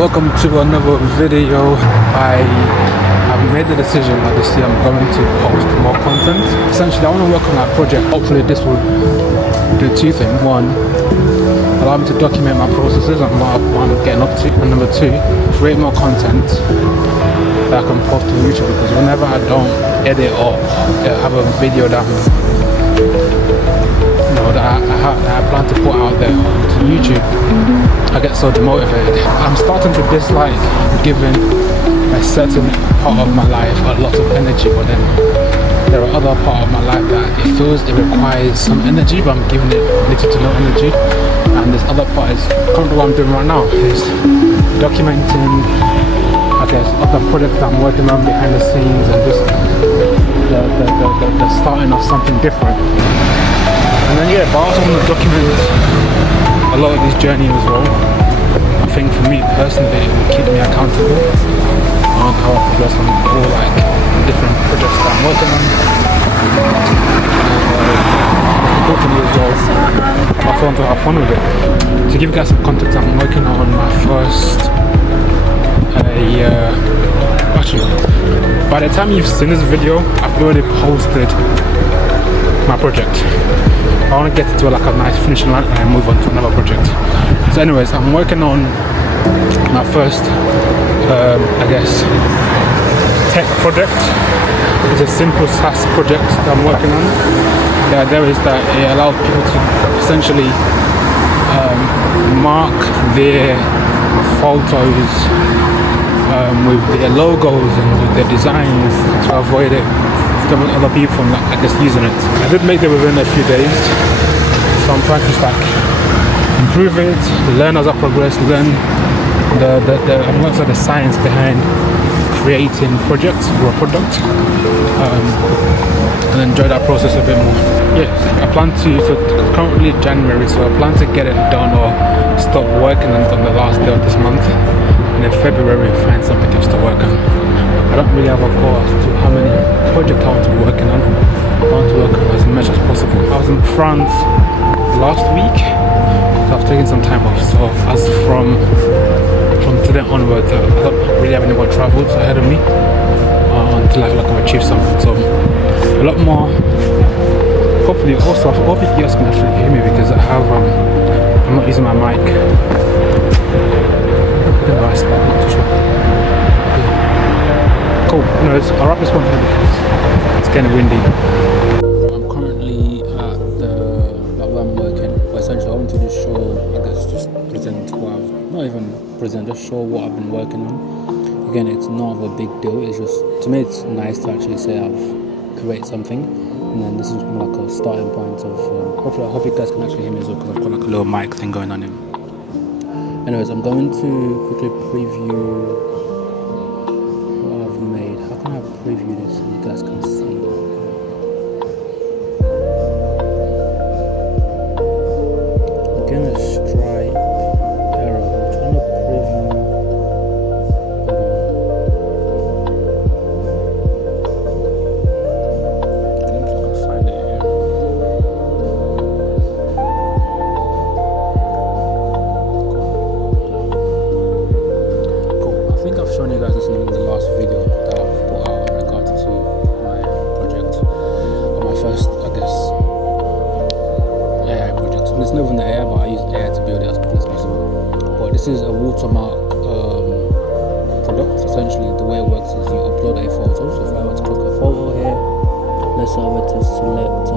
welcome to another video. I have made the decision that this year I'm going to post more content. Essentially, I want to work on that project. Hopefully this will do two things. One, allow me to document my processes and what I'm getting up to. And number two, create more content that I can post on YouTube, because whenever I don't edit or have a video that I plan to put out there to YouTube, I get so demotivated. I'm starting to dislike giving a certain part of my life a lot of energy, but then there are other parts of my life that it feels it requires some energy, but I'm giving it little to no energy. And this other part is currently what I'm doing right now, is documenting, I guess, other projects that I'm working on behind the scenes, and just the starting of something different. And then but I also want to document a lot of this journey as well. I think for me personally, it will keep me accountable on how I progress on all different projects that I'm working on. And importantly as well, I want to have fun with it. To give you guys some context, I'm working on my first actually, by the time you've seen this video, I've already posted my project. I want to get to a nice finishing line and move on to another project. So anyways, I'm working on my first I guess tech project. It's a simple SaaS project that I'm working on. The idea is that it allows people to essentially mark their photos with their logos and with their designs to avoid it stopping other people from using it. I did make it within a few days, so I'm trying to improve it, learn as I progress, learn the science behind creating projects or a product, and enjoy that process a bit more. Yes, I plan to, so currently January, so I plan to get it done or stop working on the last day of this month, and in February find something else to work on. I don't really have a goal as to how many projects I want to be working on. I want to work on as much as possible. I was in France last week, so I've taken some time off. So as from today onwards, I don't really have any more travels ahead of me until I feel like I've achieved something. So a lot more. Hopefully, also, I hope you guys can actually hear me, because I'm not using my mic. I'm not too sure. Cool. Anyways, I'll wrap this one here because it's getting windy. I'm currently at where I'm working. But essentially, I want to just present what I've not even present, just show what I've been working on. Again, it's not of a big deal. It's just, to me, it's nice to actually say I've created something, and then this is more like a starting point of. Hopefully, I hope you guys can actually hear me as well, because I've got a little mic thing going on here. Anyways, I'm going to quickly preview. Preview this so you guys can see. I'm gonna Stripe error. I'm trying to preview. I don't know if I can find it here. Cool. I think I've shown you guys this in the last video that I've put out. It's not even the AI, but I use AI to build it as quickly as possible. But this is a watermark product. Essentially, the way it works is you upload a photo. So if I were to click a photo here, let's say I were to select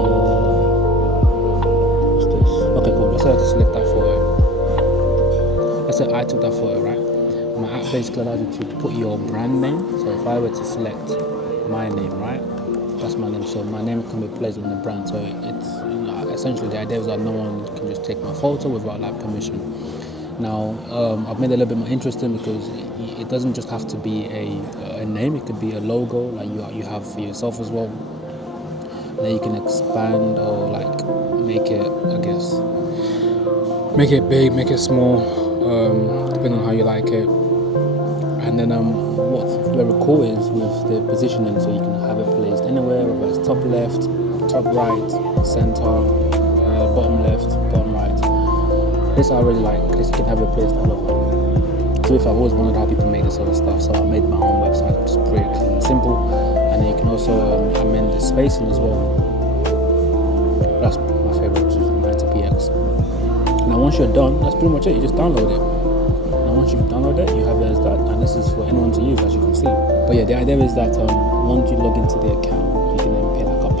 what's this? Okay, cool. Let's say I were to select that photo. Let's say I took that photo, right? My app basically allows you to put your brand name. So if I were to select my name, right? That's my name. So my name can be placed on the brand. So it's essentially the idea is that no one can just take my photo without permission. Now I've made it a little bit more interesting, because it doesn't just have to be a name. It could be a logo like you have for yourself as well. And then you can expand or make it, I guess, make it big, make it small, depending on how you like it. And then what's very cool is with the positioning, so you can have it placed anywhere, whether it's top left, top right, center, bottom left, bottom right. This I really like, because you can have it placed all over. to be fair, I've always wondered how people make this sort of stuff, so I made my own website, which is pretty clean and simple. And then you can also amend the spacing as well. That's my favorite, which is 90px. Now once you're done, that's pretty much it. You just download it. Now once you've downloaded it, you have it as that, and this is for anyone to use, as you can see. But yeah, the idea is that once you log into the account, you can then pay like £1,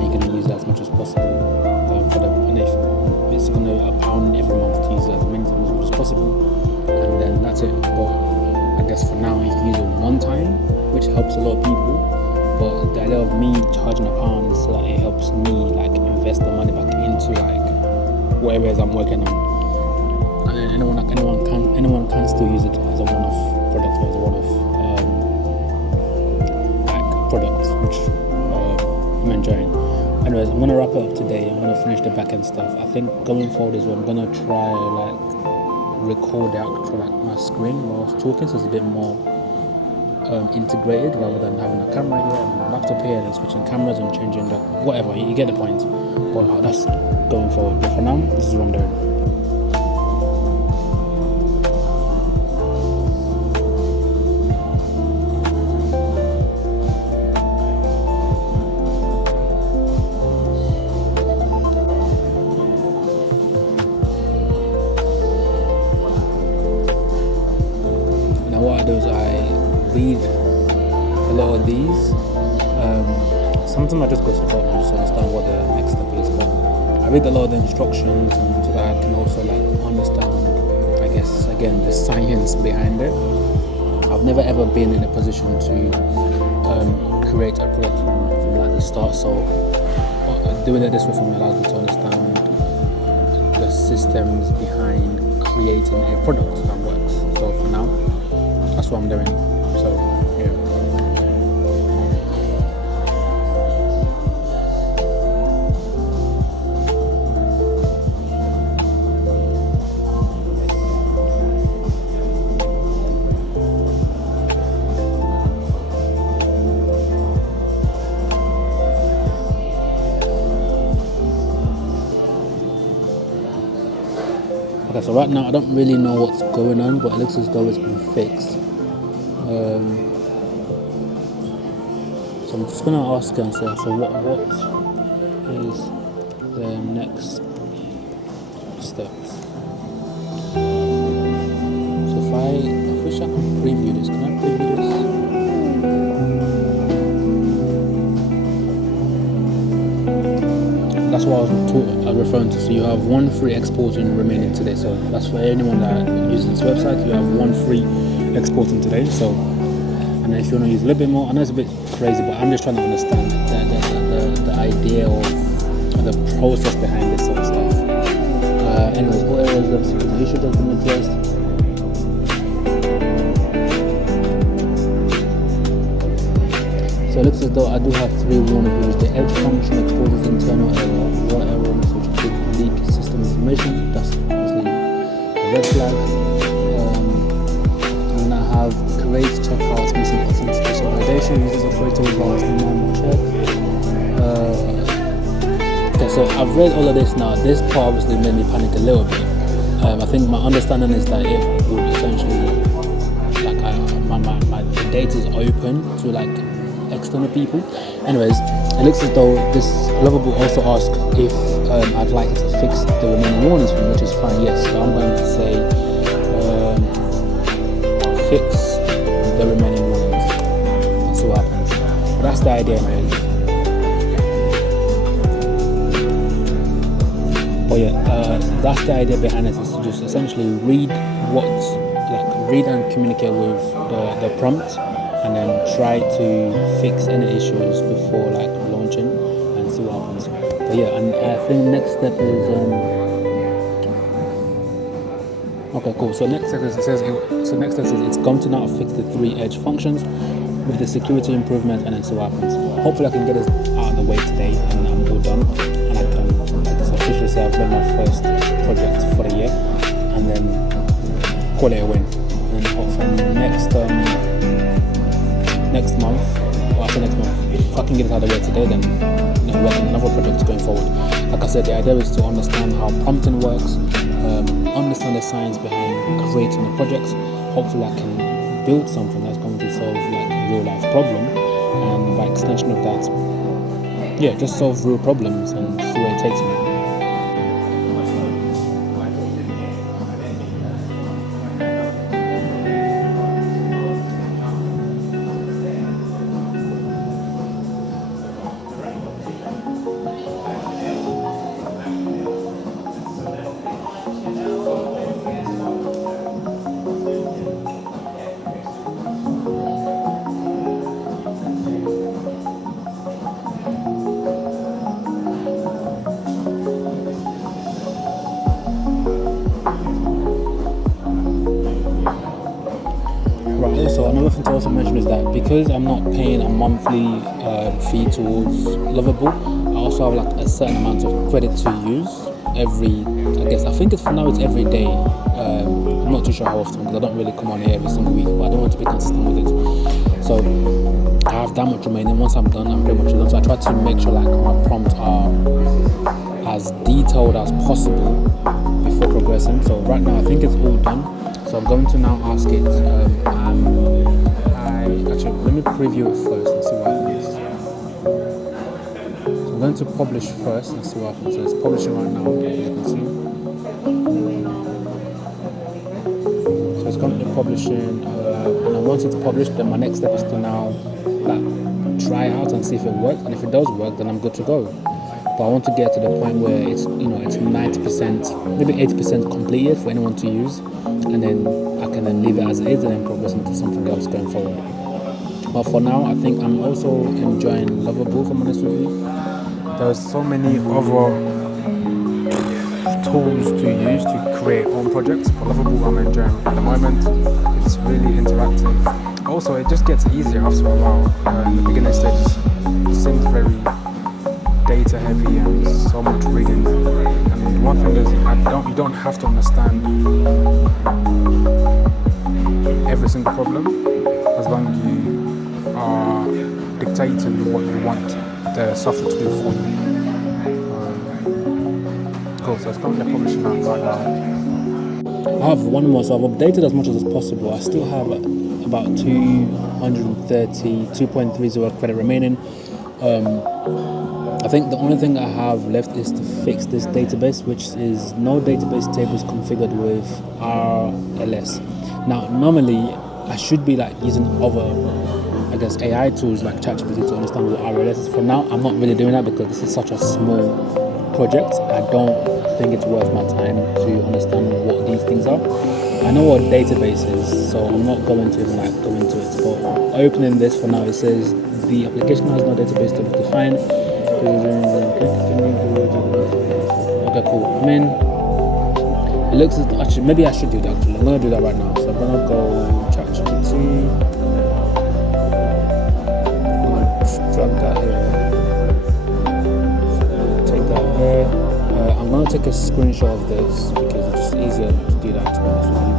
and you can use it as much as possible for the. And if it's going to £1 every month to use it as many times as much as possible, and then that's it. But I guess for now you can use it one time, which helps a lot of people. But the idea of me charging £1 is that it helps me like invest the money back into like whatever it is I'm working on. And then anyone can still use it as a one-off product, or as a one-off like product, which I'm enjoying. Anyways, I'm gonna wrap it up today. I'm gonna finish the back-end stuff. I think going forward is I'm gonna try like record the actual like my screen while I was talking, so it's a bit more integrated rather than having a camera here and a laptop here and switching cameras and changing the whatever. You get the point. But that's going forward. But for now, this is what I'm doing. Read a lot of these. Sometimes I just go to the bottom and just understand what the next step is. But I read a lot of the instructions, and so that I can also like understand, I guess, again, the science behind it. I've never ever been in a position to create a product from like the start. So doing it this way for me allows me to understand the systems behind creating a product that works. So for now, that's what I'm doing. So, yeah. Okay, so right now I don't really know what's going on, but it looks as though it's been fixed. So I'm just gonna ask her and say, so what is the next steps? So if I wish I can preview this, can I preview this? That's what I was referring to. So you have one free exporting remaining today. So that's for anyone that uses this website. You have one free exporting today. So, and then if you want to use a little bit more, I know it's a bit crazy, but I'm just trying to understand the idea of the process behind this sort of stuff. Anyways, what areas of the issue document first? So it looks as though I do have 3 warnings. The edge function exposes internal error, raw errors which could leak system information. That's obviously a red flag. And I have create checkouts missing authentication validation, users operator without non-check. Okay, so I've read all of this now. This part obviously made me panic a little bit. I think my understanding is that it would essentially, like my data is open to like external people. Anyways, it looks as though this Lovable also asked if I'd like to fix the remaining warnings for me, which is fine, yes. So I'm going to say fix the remaining warnings and see what happens. But that's the idea, man. Oh yeah, that's the idea behind it, is to just essentially read and communicate with the prompt, and then try to fix any issues before like launching and see what happens. But yeah, and I think next step is okay, cool. So next step is it's come to now fix the 3 edge functions with the security improvement, and then see what happens. Hopefully I can get this out of the way today and I'm all done, and I can officially say I've done my first project for the year, and then call it a win. And from next month, or after next month, if I can get it out of the way today, then work on another project going forward. Like I said, the idea is to understand how prompting works, understand the science behind creating the projects. Hopefully I can build something that's going to solve like a real life problem, and by extension of that, just solve real problems and see where it takes me. Also, another thing to also mention is that because I'm not paying a monthly fee towards Lovable, I also have like a certain amount of credit to use every, I think it's for now it's every day. I'm not too sure how often because I don't really come on here every single week, but I don't want to be consistent with it. So I have that much remaining. Once I'm done, I'm pretty much done. So I try to make sure like my prompts are as detailed as possible before progressing. So right now I think it's all done. So I'm going to now ask it. Actually, let me preview it first and see what happens. So I'm going to publish first and see what happens. So it's publishing right now, as you can see. So it's currently publishing, and once it's published, then my next step is to now try out and see if it works. And if it does work, then I'm good to go. But I want to get to the point where it's 90%, maybe 80% completed for anyone to use, and then I can then leave it as it is and then progress into something else going forward. But for now, I think I'm also enjoying Lovable, if I'm honest with you. There's so many other tools to use to create own projects, but Lovable I'm enjoying at the moment. It's really interactive. Also, it just gets easier after a while. In the beginning stages, it seems very data heavy and so much reading. And one thing is, you don't have to understand every single problem as long as you are dictating what you want the software to do for you. Cool, so it's currently publishing out right now. I have one more, so I've updated as much as possible. I still have about 230 credit remaining. I think the only thing I have left is to fix this database, which is no database tables configured with RLS. Now, normally I should be like using other, AI tools like ChatGPT to understand what RLS is. For now, I'm not really doing that because this is such a small project. I don't think it's worth my time to understand what these things are. I know what database is, so I'm not going to go into it. But opening this for now, it says the application has no database to define. Okay, cool. I mean, it looks as actually maybe I should do that. Actually, I'm gonna do that right now. So I'm gonna go ChatGPT. I'm gonna drag that here. Take that here. I'm gonna take a screenshot of this because it's just easier to do that. To be honest with you.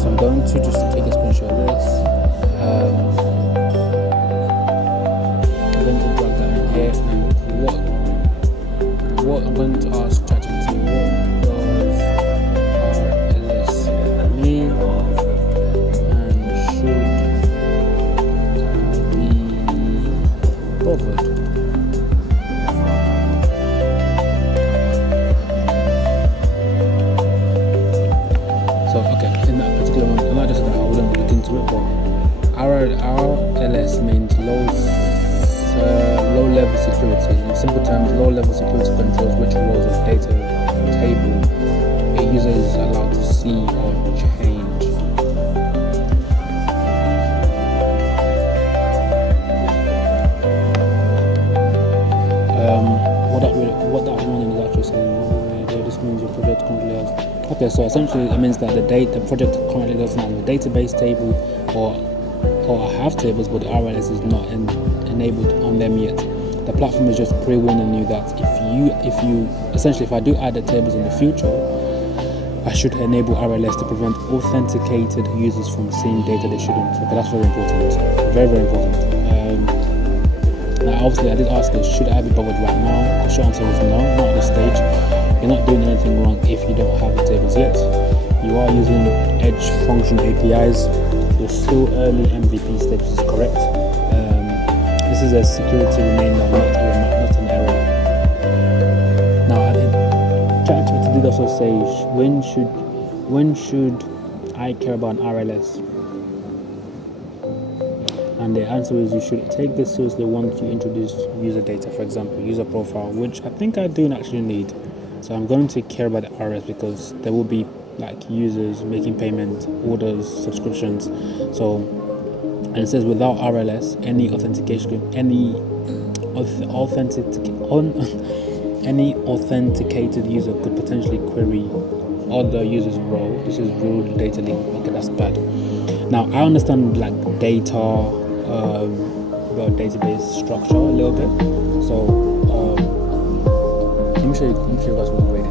So I'm going to just take a screenshot of this. I'm going to drag that in here. And what I'm going to ask ChatGPT, what does RLS mean and should be bothered? So okay, in that particular one, not just that I wouldn't look into it, but RLS means low level security. In simple terms, low level security controls which rows of data table a user is allowed to see or change. What that meaning is actually saying, this means your project currently has. Okay, so essentially it means that the project currently doesn't have a database table or have tables, but the RLS is not enabled on them yet. The platform is just pre-warning you that if I do add the tables in the future, I should enable RLS to prevent authenticated users from seeing data they shouldn't. Okay, that's very important. Very, very important. Now, obviously, I did ask it, should I be bothered right now? The short answer is no, not at this stage. You're not doing anything wrong if you don't have the tables yet. you are using Edge Function APIs, you're still early MVP stage, is correct. This is a security remainder, not an error. Now, ChatGPT did also say, when should I care about an RLS? And the answer is you should take this seriously once you introduce user data, for example, user profile, which I think I do actually need. So I'm going to care about the RLS because there will be like users making payment, orders, subscriptions. So, and it says without RLS, any authenticated user could potentially query other users' role. This is rule data link. Okay, that's bad. Now I understand like data, the database structure a little bit. So let me show you guys one way.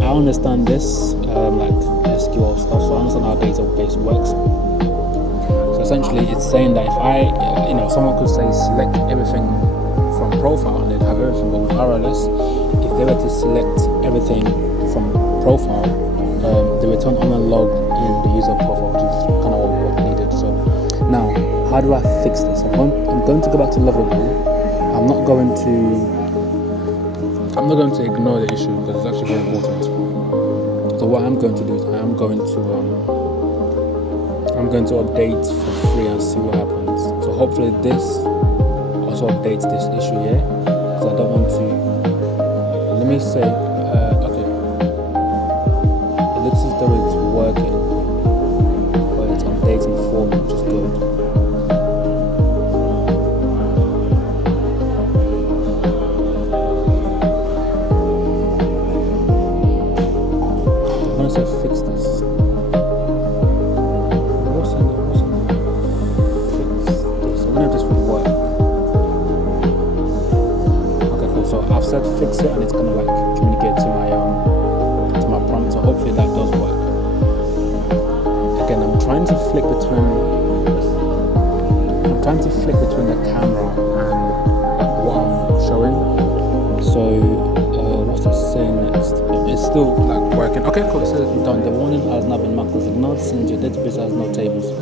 I understand this, like SQL stuff, so I understand how database works. So essentially, it's saying that if someone could say select everything from profile and they'd have everything, but with RLS, if they were to select everything from profile, the return on a log in the user profile, which is kind of what needed. So now, how do I fix this? I'm going to go back to Lovable. I'm not going to ignore the issue because it's actually very important. So what I'm going to do is I'm going to update for free and see what happens. So hopefully this also updates this issue here, because I don't want to. Let me say, okay, it looks as though it's working, but it's updating for me, which is good. Fix this. What's in it? Fix this. I wonder if this would work. Okay, cool. So I've said fix it, and it's gonna like communicate to my prompt. So hopefully that does work. Again, I'm trying to flick between the camera and what I'm showing. So what's it saying next? It's still like working. Okay, cool. It says done. The warning has not been marked as ignored since your database has no tables.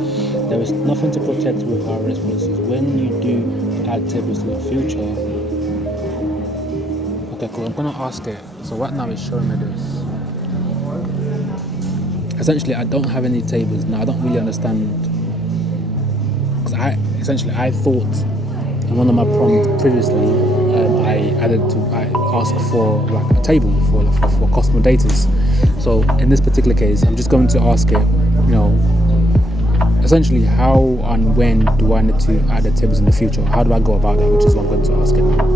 There is nothing to protect with RLS policies. When you do add tables in the future. Okay, cool. I'm gonna ask it. So right now it's showing me this. Essentially, I don't have any tables now. I don't really understand, because I thought in one of my prompts previously, I asked for like a table for customer data. So in this particular case, I'm just going to ask it, essentially how and when do I need to add the tables in the future? How do I go about that? Which is what I'm going to ask it now.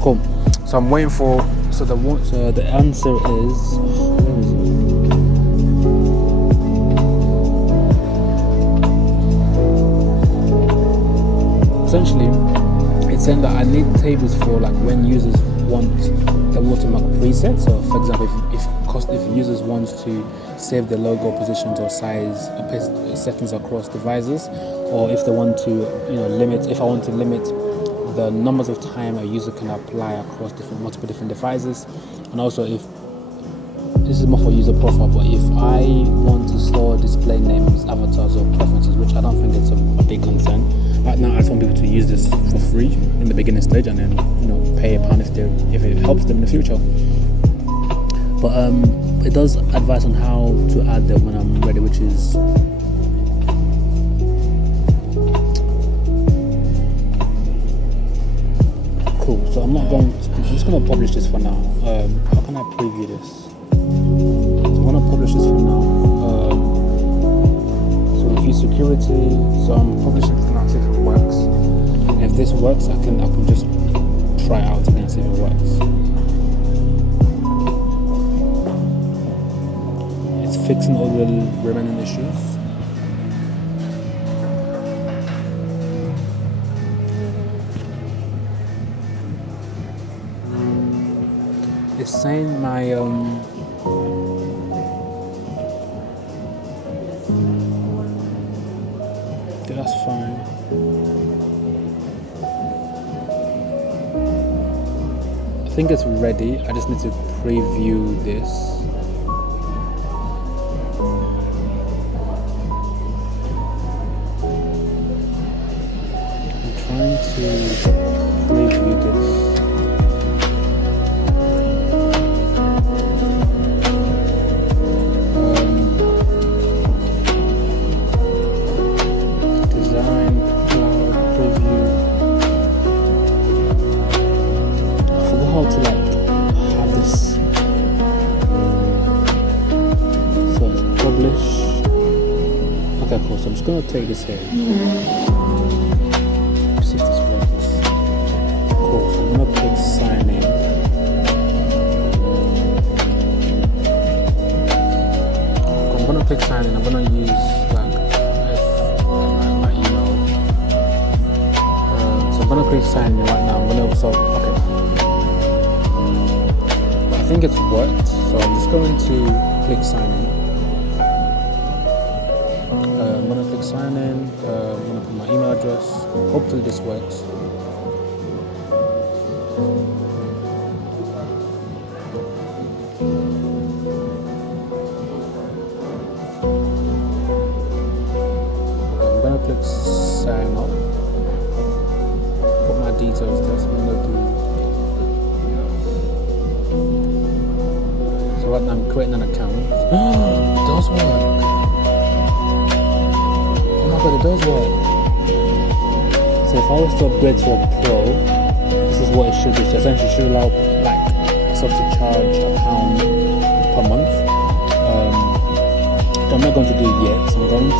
Cool. So I'm waiting for. So the answer is. Essentially, it's saying that I need tables for like when users want the watermark preset. So, for example, if users want to save the logo positions or size or paste settings across devices, or if they want to, if I want to limit the numbers of time a user can apply across multiple different devices, and also if this is more for user profile, but if I want to store display names, avatars, or preferences, which I don't think it's a big concern. Right now, I just want people to use this for free in the beginning stage, and then pay a pound if it helps them in the future. But it does advise on how to add them when I'm ready, which is cool. So I'm just going to publish this for now. How can I preview this? So I want to publish this for now. So if you security. So I'm probably should pronounce if it works. And if this works, I can just try it out again, see if it works. It's fixing all the remaining issues. It's saying my that's fine. I think it's ready. I just need to preview this. I'm trying to preview this. Okay, cool. So I'm just going to take this here. See if this works. Cool. So I'm going to click sign in. I'm going to click sign in. I'm going to use like my email. So I'm going to click sign in right now. I'm going to okay. I think it's worked. So I'm just going to click sign in. I'm going to click sign in, I'm going to put my email address, hopefully this works. I'm going to click sign up, put my details there, so I'm going to do. So right now I'm creating an account. It does work. But it does work. So if I was to upgrade to a Pro, this is what it should do. So essentially it should allow like myself to charge £1 per month. I'm not going to do it yet, so I'm going to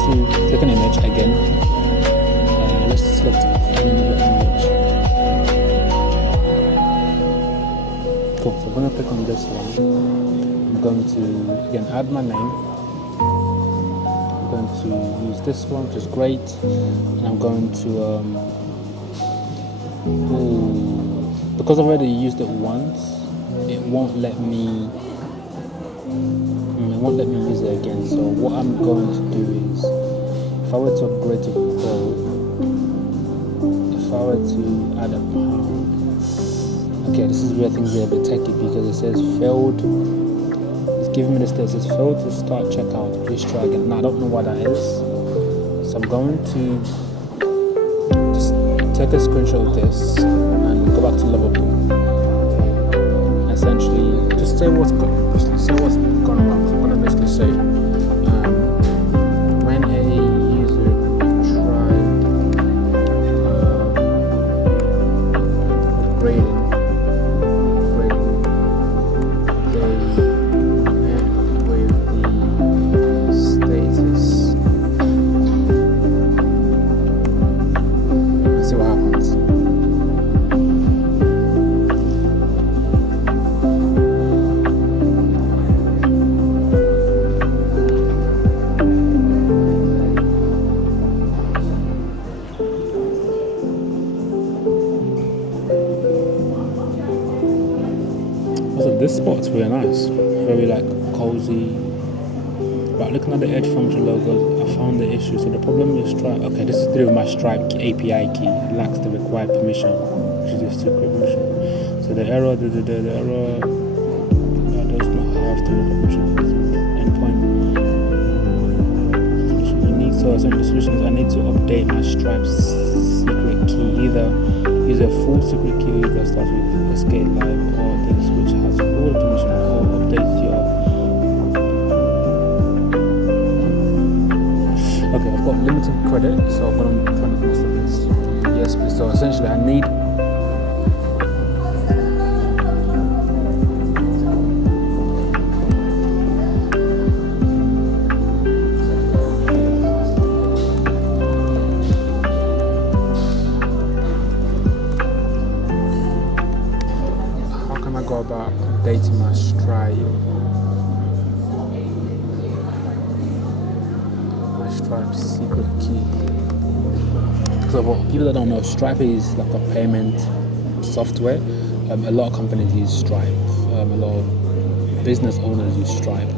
click an image again. Let's select another image. Cool, so I'm going to click on this one. I'm going to again add my name. I'm going to use this one, which is great, and I'm going to because I've already used it once, it won't let me use it again. So what I'm going to do is, if I were to upgrade to Pro, if I were to add a pound, okay, this is where things get a bit techy because it says failed. Giving me this that says failed to start checkout, please try again. Now I don't know what that is, so I'm going to just take a screenshot of this and go back to Liverpool. Essentially, just say what's gone wrong. So I'm going to basically say when a user tried upgrading, this spot's really nice, very like cozy. But looking at the Edge function logos, I found the issue. So the problem is Stripe. Okay, this is to do with my Stripe API key. It lacks the required permission, which is this secret permission. So the error, the error does not have the permission endpoint. So essentially the solution is I need to update my Stripe secret key. Either use a full secret key that starts with Escape Live, or this which has all the permission, or update your. Okay, I've got limited credit, so I'm going to try to most of this. Yes, please. So essentially I need. go about updating my Stripe. My Stripe secret key. So for people that don't know, Stripe is like a payment software. A lot of companies use Stripe. A lot of business owners use Stripe.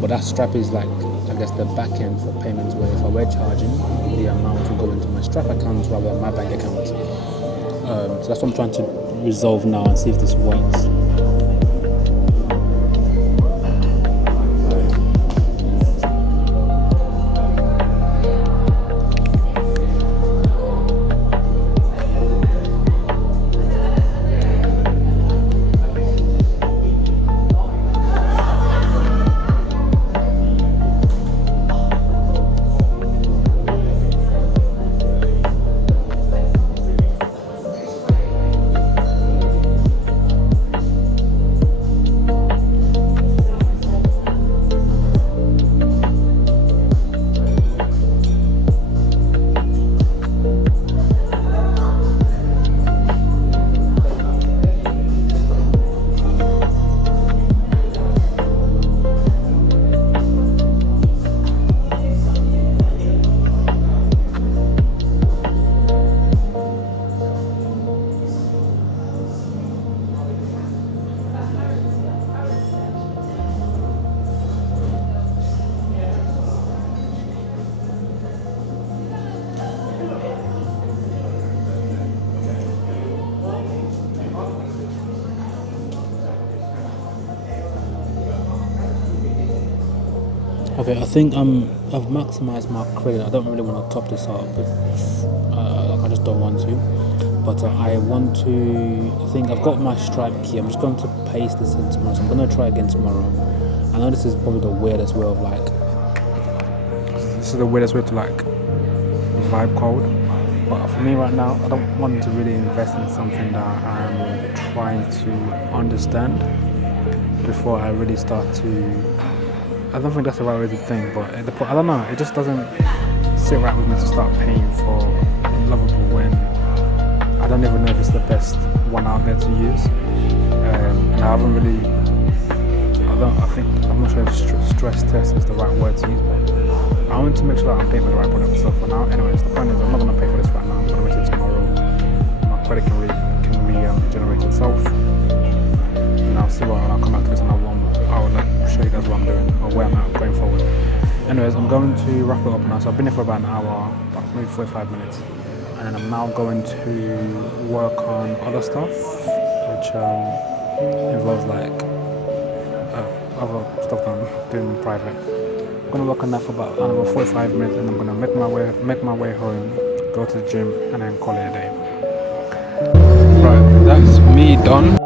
But that Stripe is like, I guess, the back end for payments, where if I were charging, the amount will go into my Stripe account rather than my bank account. So that's what I'm trying to resolve now and see if this works. Okay, I think I've maximized my credit. I don't really want to top this up, but I just don't want to. But I want to. I think I've got my Stripe key. I'm just going to paste this in tomorrow. So I'm going to try again tomorrow. I know this is probably the weirdest way of like. This is the weirdest way to like vibe code. But for me right now, I don't want to really invest in something that I'm trying to understand before I really start to. I don't think that's the right way to think, but I don't know, it just doesn't sit right with me to start paying for Lovable when I don't even know if it's the best one out there to use. And I haven't really, I'm not sure if stress test is the right word to use, but I want to make sure that I'm paying for the right product. So for now, anyways, the point is I'm not going to pay for this right now. I'm going to wait till tomorrow. My credit can regenerate itself. And I'll see I'll come back to this another one. I'll show you guys what I'm doing or where I'm at going forward. Anyways, I'm going to wrap it up now. So I've been here for about an hour, maybe 45 minutes. And then I'm now going to work on other stuff, which involves like other stuff that I'm doing in private. I'm going to work on that for about another 45 minutes, and I'm going to make my way home, go to the gym, and then call it a day. Right, that's me done.